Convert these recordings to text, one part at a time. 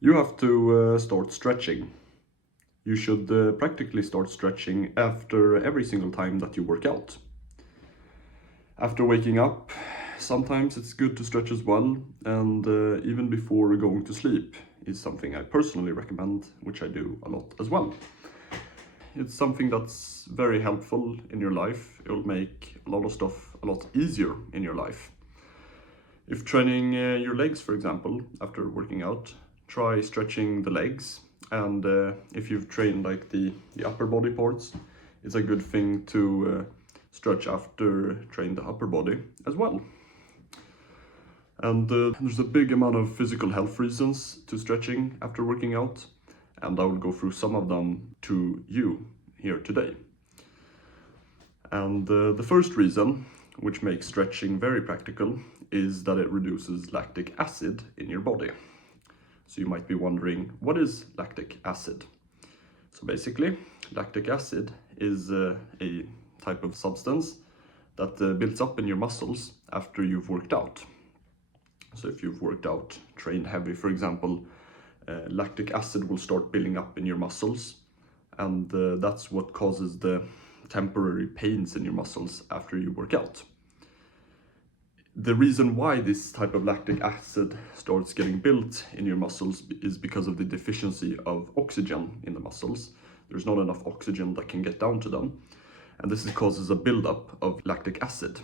You have to start stretching. You should practically start stretching after every single time that you work out. After waking up, sometimes it's good to stretch as well, and even before going to sleep is something I personally recommend, which I do a lot as well. It's something that's very helpful in your life. It will make a lot of stuff a lot easier in your life. If training your legs, for example, after working out, try stretching the legs. And if you've trained like the upper body parts, it's a good thing to stretch after train the upper body as well. And there's a big amount of physical health reasons to stretching after working out, and I will go through some of them to you here today. And the first reason, which makes stretching very practical, is that it reduces lactic acid in your body. So you might be wondering, what is lactic acid? So basically, lactic acid is a type of substance that builds up in your muscles after you've worked out. So if you've worked out, trained heavy, for example, lactic acid will start building up in your muscles, and that's what causes the temporary pains in your muscles after you work out. The reason why this type of lactic acid starts getting built in your muscles is because of the deficiency of oxygen in the muscles. There's not enough oxygen that can get down to them, and this causes a buildup of lactic acid.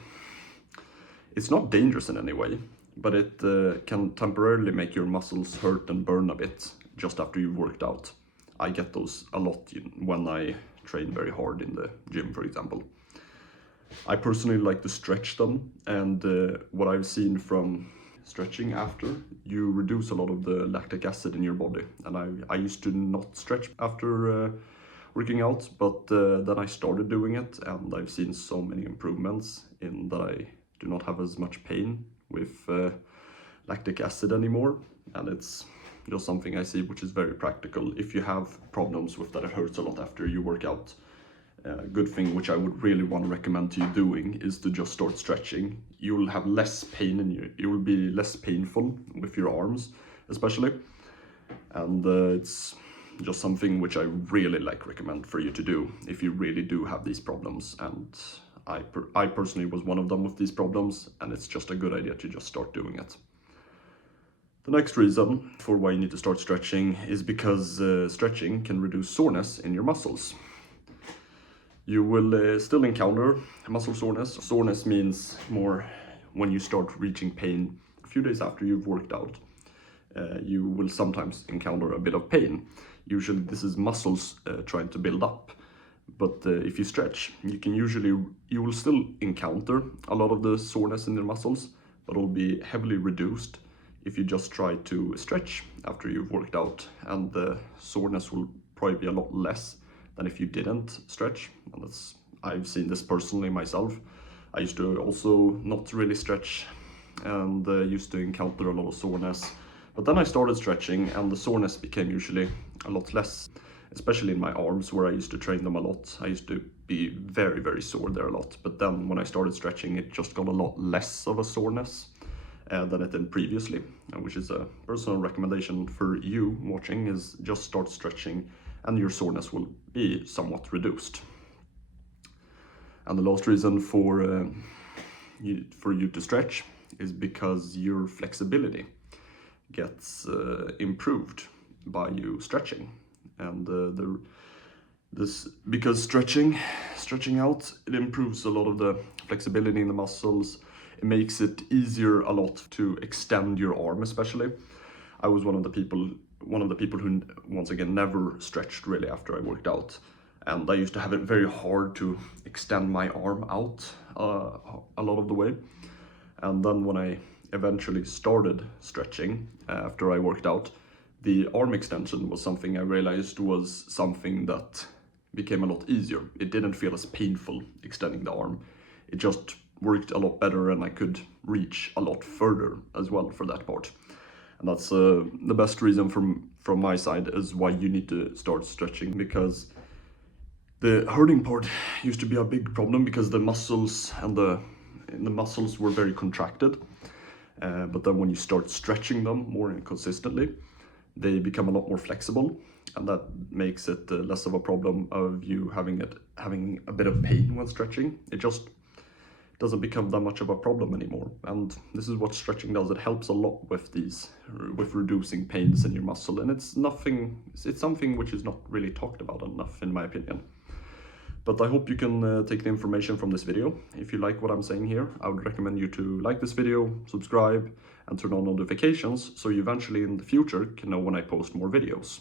It's not dangerous in any way, but it can temporarily make your muscles hurt and burn a bit just after you've worked out. I get those a lot when I train very hard in the gym, for example. I personally like to stretch them, and what I've seen from stretching after, you reduce a lot of the lactic acid in your body. And I used to not stretch after working out, but then I started doing it, and I've seen so many improvements in that I do not have as much pain with lactic acid anymore, and it's just something I see which is very practical. If you have problems with that, it hurts a lot after you work out, a good thing which I would really want to recommend to you doing is to just start stretching. You will have less pain it will be less painful with your arms especially, and it's just something which I really recommend for you to do if you really do have these problems. And I personally was one of them with these problems, and it's just a good idea to just start doing it. The next reason for why you need to start stretching is because stretching can reduce soreness in your muscles. You will still encounter muscle soreness. Soreness means more when you start reaching pain a few days after you've worked out. You will sometimes encounter a bit of pain. Usually this is muscles trying to build up. But if you stretch, you will still encounter a lot of the soreness in the muscles, but it will be heavily reduced if you just try to stretch after you've worked out, and the soreness will probably be a lot less than if you didn't stretch. And I've seen this personally myself. I used to also not really stretch, and used to encounter a lot of soreness. But then I started stretching, and the soreness became usually a lot less, especially in my arms where I used to train them a lot. I used to be very, very sore there a lot. But then when I started stretching, it just got a lot less of a soreness than it did previously, which is a personal recommendation for you watching, is just start stretching and your soreness will be somewhat reduced. And the last reason for you to stretch is because your flexibility gets improved by you stretching. And because stretching out, it improves a lot of the flexibility in the muscles. It makes it easier a lot to extend your arm, especially. I was one of the people who, once again, never stretched really after I worked out, and I used to have it very hard to extend my arm out a lot of the way. And then when I eventually started stretching after I worked out, the arm extension was something I realized was something that became a lot easier. It didn't feel as painful extending the arm. It just worked a lot better, and I could reach a lot further as well for that part. And that's the best reason from my side is why you need to start stretching, because the hurting part used to be a big problem because the muscles and the muscles were very contracted. But then when you start stretching them more consistently, they become a lot more flexible, and that makes it less of a problem of you having a bit of pain when stretching. It just doesn't become that much of a problem anymore. And this is what stretching does. It helps a lot with reducing pains in your muscle, and it's something which is not really talked about enough, in my opinion. But I hope you can take the information from this video. If you like what I'm saying here, I would recommend you to like this video, subscribe, and turn on notifications so you eventually in the future can know when I post more videos.